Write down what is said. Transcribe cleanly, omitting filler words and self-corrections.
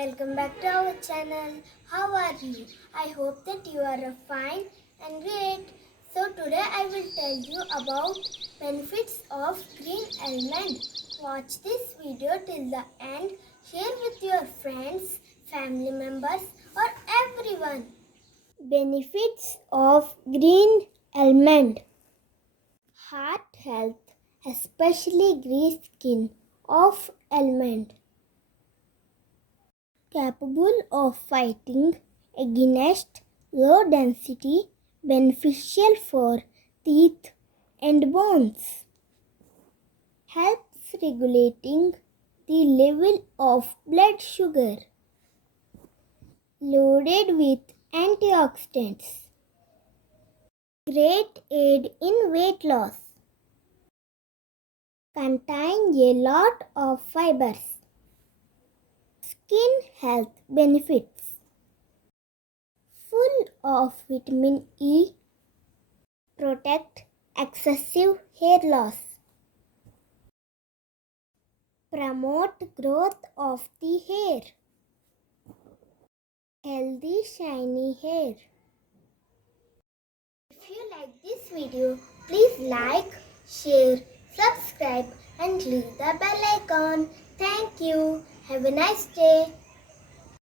welcome back to our channel. How are you? I hope that you are fine and great. So today I will tell you about benefits of green almond. Watch this video till the end. Share with your friends, family members or everyone. Benefits of green almond. Heart health, especially Gree skin of almond. Capable of fighting against low density, beneficial for teeth and bones. Helps regulating the level of blood sugar. Loaded with antioxidants. Great aid in weight loss. Contain a lot of fibers. Skin health benefits. Full of vitamin E. Protect excessive hair loss. Promote growth of the hair. Healthy shiny hair. If you like this video, please like, share, subscribe and click the bell icon. Thank you. Have a nice day.